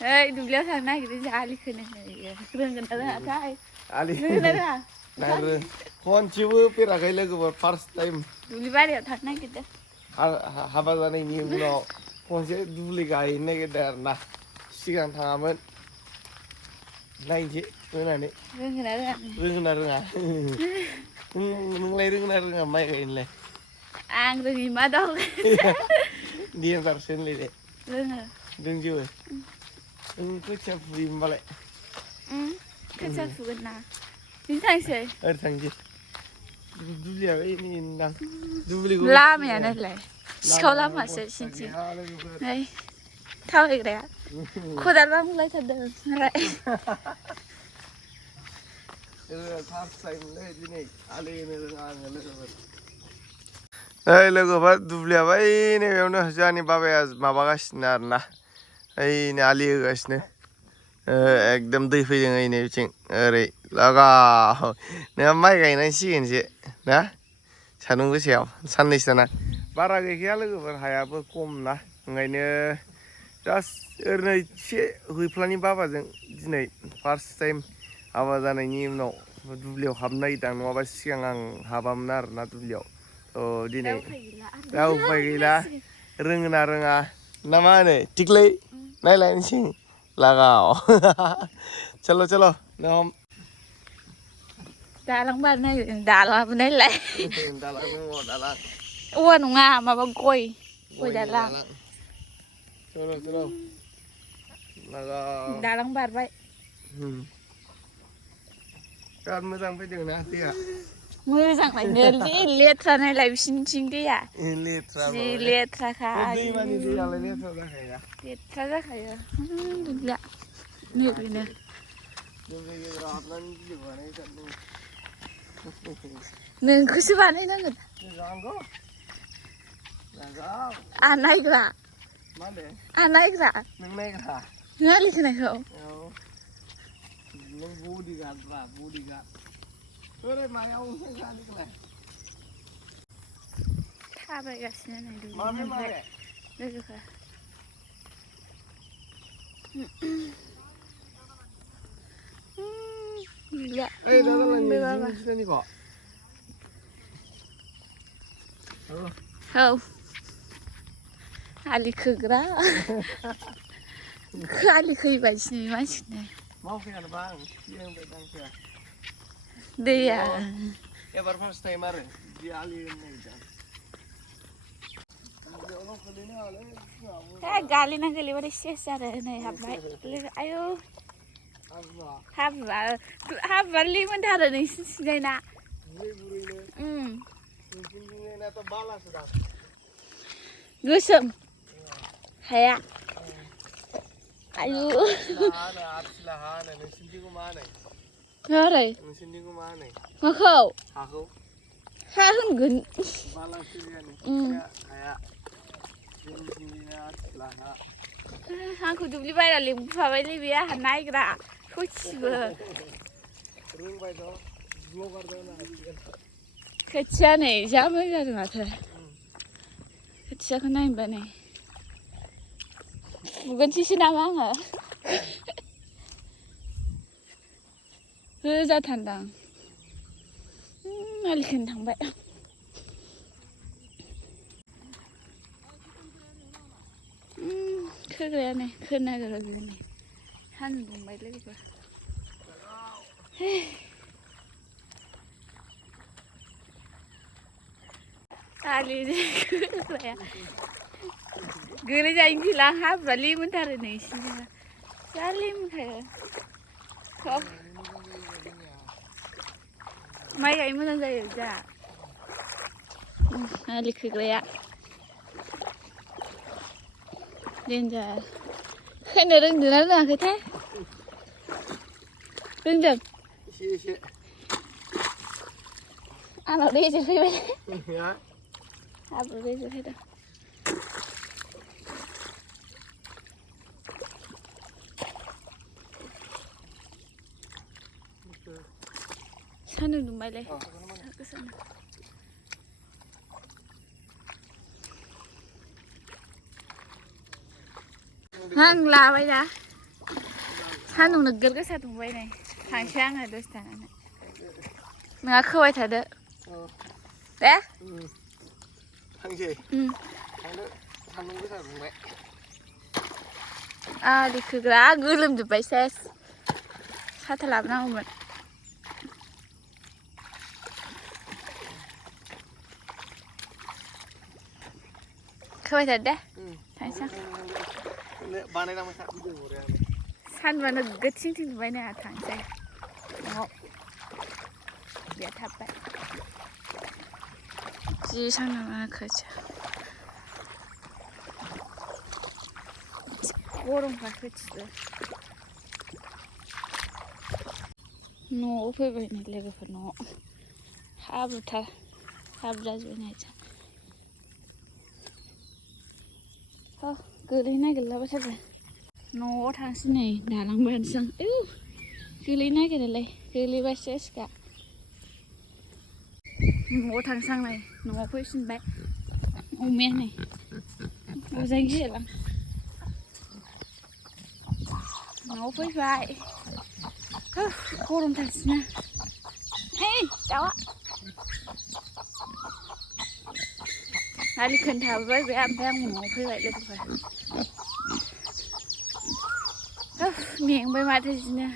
Ê, đừng leo thang này cái Ali khơi này rừng gần đó là thay Ali rừng đó là nai kon chibu pira kai logo first time đừng đi bay thang này kita haba janai ni unaw konse dubli gai nagider na sigang thangamoन nainje होनानै rừng đó là रोङोना रोङा नोंलाय रोङोना रोङा माइ गायनोलाय ang rừng mà đâu देन्जारसो होनलाय दे rừng à रोंजोबो खोथिया फुयो होमबालाय cái sao phụ gần nào chính thằng gì ओरै थांसै दुब्लिया ओइ नां दुब्लिखौ लामाया này सिखाव लामासो सिनथिं नै थाबायग्राया खदाल बांलायथारदों मालाय फार्स्ट टाइमलै दिनै आलिनो रोङा आङो लोगोफोर ओइ लोगोफोर दुब्लिया बै नैबेयावनो जोंहानि बाबाया माबागासिनो आरोना ओइनो आलि होगासिनो एकदम दै फैदों ओइ नैबिथिं ओरै लागाव नोंहा माइ गायनांसिगोनसो ना सान्दुं गोसायाव साननैसो दाना बारा गैखाया लोगोफोर हायाबो खम ना ओंखायनो जास्ट ओरैनो एसे हैफ्लानि बाबाजों दिनै फार्स्ट टाइम हाबा जानायनि उनाव दुब्लियाव हाबनो नागिरदों नङाबा सिगां आं हाबामोन आरोना दुब्लियाव थ' दिनै दा उफाय गैला रोङोना रोङा ना मा होनो थिख्लै नायलायनोसै लागाव चलो चलो नों दालां बानायनाय दालांबो नायलाय दालां दङ दालां औवा नङा माबा गय दालां चलो चलो लागाव दालां बारबाय बिराद मोजां फैदों ना दैया मोजांलायनो जि लेथ्रा नायलाय बिसिनिथिं दैया लेथ्रा जि लेथ्राखा दैमानि दैयालाय लेथ्रा जाखाया लेथ्रा जाखायो दुब्लिया नैबेनो दुब्लि गेजेराव हाबनानै भिडिअ बानायथारदों नोंखौसो बानायनांगोन जानांगौ जागाव आं नायग्रा मा होनो आं नायग्रा नों नायग्रा नों आलि खोनायखौ औ नों बडिगार्डब्रा बडिगार्ड ओरै मायाव ओंखारखोलाय थाबायगासिनो नै माबे दुब्लिनिफ्राय माबे लोगोफोरा gila eh dalam lagi baba sini nih kok halo hau ali खोग्रा ali खोयोबायदिनो मानसिनो mau fiyar bang yang bedang fiyar दैया ebar first time आरो di alien nih kan गालिना गोलैबाथाय सेस आरो नै हाबबाय आयौ हाब्बा लिमोनथारो नोंसिनिथिंजाय ना गोसोम हाया आयु मारै माखौ हा होनगोन आंखौ दुब्लि बायरा लिंबोफाबायलै बे आंहा नायग्रा सयथिबो खोथिया नै जा मोजां जादों माथो खोथियाखौ नायनोबा नै फुगोनसैसो नामा आङो होजाथारदां आलि खोनो थांबाय खोग्राया नै खोनो नागिरबाय नै सान्दुं दुंबाय लोगोफोर आलि खोग्राया गोलैजायैनो गैला हाब्रुआ लिमोनथारो नै इसिनिया जा लिमोनखायो माइ गायनो मोजां जायो जा आलि खोग्राया देन्जार खोनो रोंदों ना रोङाखैथाय रोंदों एसे आंनाव रेजेक फैबाय हाब्रु रेजेक फैदों सान्दुं दुंबायलै गोसानो आं लाबाय दा सान्दुं नोगोर गोसा दुंबाय नै थांसै आङो दसे थानानै नोंहा खोबाय थादो दे थांसै थांदो सान्दुं गोसा दुंबाय आलि खोग्रा गोलोमजोब्बाय सेस साथा लाबोनांगौमोन खोबाय थादो दे थांसै सान्दुंआ नोगोद थिं थिं दुंबाय नै थांसै न'आव बिया थाबबाय जि सान्दुंआ खोथिया गरमखा खोथिया न'आव फैबाय नै लोगोफोर न'आव हाब्रुथार हाब्रु जाजोब्बाय नै गोलैनो नागिरलाबायथारबाय न'आव थांसै नै दालां बारनोसै आं गोलैनो नागिरोलाय गोलैबा सेसखा न'आव थांसै आं नै न'आव फैफिनबाय अमाया नै मोजां गियालां न'आव फैबाय गरमथारसैना ओइ दाउआ आलि खोनो थाबोबाय बे ओमफ्राय आं न'आव फैबाय लोगोफोर मेंबाय माथो बिदिनो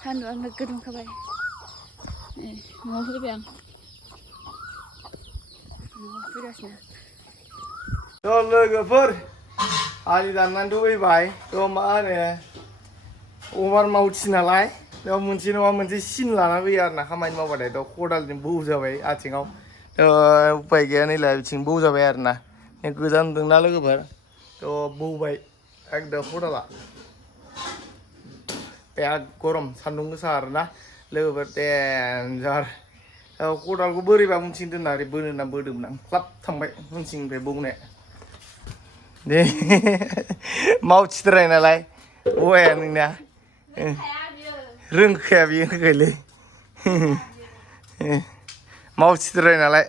सान्दुंआ नोगोद दुंखाबाय न'आव फैबाय आं न'आव फैगासिनो लोगोफोर आलि दाननानैथ' फैबाय मा होनो अभार मावथि नालाय मोनसे नङा मोनसे सिन लाना फैयो आरो ना खामानि मावबाथाय खदालजों बौजाबाय आथिङाव उपाय गैया नैलाय बिथिं बौजाबाय आरो ना गोजान दंना लोगोफोर बौबाय एकदम खदाला बिराद गरम सान्दुं गोसा आरो ना लोगोफोर देन्जार खदालखौ बोरैबा उनथिं दोनना ओरै बोनो होनना बोदोंमोन आं ख्लाब थांबाय उनथिंनिफ्राय बौनाया दे मावथिद्राय नालाय औवाया नोंना रोंखाया बियो होनखायलै मावथिद्राय नालाय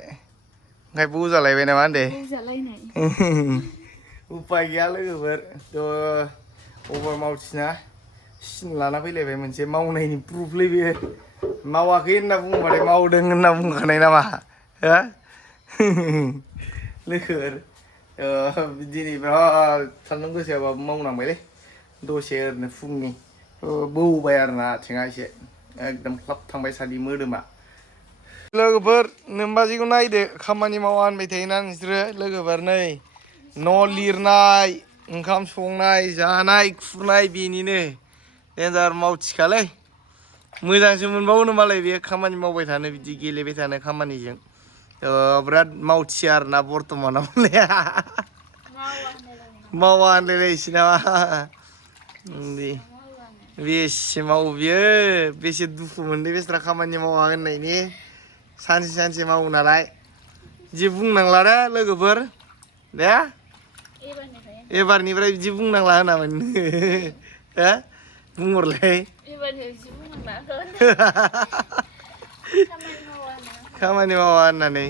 ओंखाय बौजालायबाय नामा होनदे उपाय गैया लोगोफोर अभार मावथिना सिन लाना फैलायबाय मोनसे मावनायनि प्रुफलै बेयो मावाखै होनना बुंबाथाय मावदों होनना बुंखानाय नामा हो लोगोफोर दिनै बिराद सान्दुं गोसायाबाबो मावनांबायलै दसे ओरैनो फुंनि बौबाय आरो ना आथिङा एसे एकदम ख्लाब थांबाय सादि मोदोमा लोगोफोर नोमबाजैखौ नायदो खामानि मावा होनबाय थायोना नोंसोरो लोगोफोर नै न' लिरनाय ओंखाम संनाय जानाय खुरनाय बेनिनो देन्जार मावथिखालै मोजांसो मोनबावो मालाय बे खामानि मावबाय थानो बिदि गेलेबाय थानो खामानिजों बिराद मावथि आरो ना बर्थमानाव मावा होनलायलायसै नामा बेसे मावो बियो बेसे दुखु मोनदों बेस्रा खामानि मावा होननायनि सानसे सानसे मावो नालाय बिदि बुंनांला दे लोगोफोर दे एबारनिफ्राय बिदि बुंनांला होनामोन हो बुंहरलाय खामानि मावा होननानै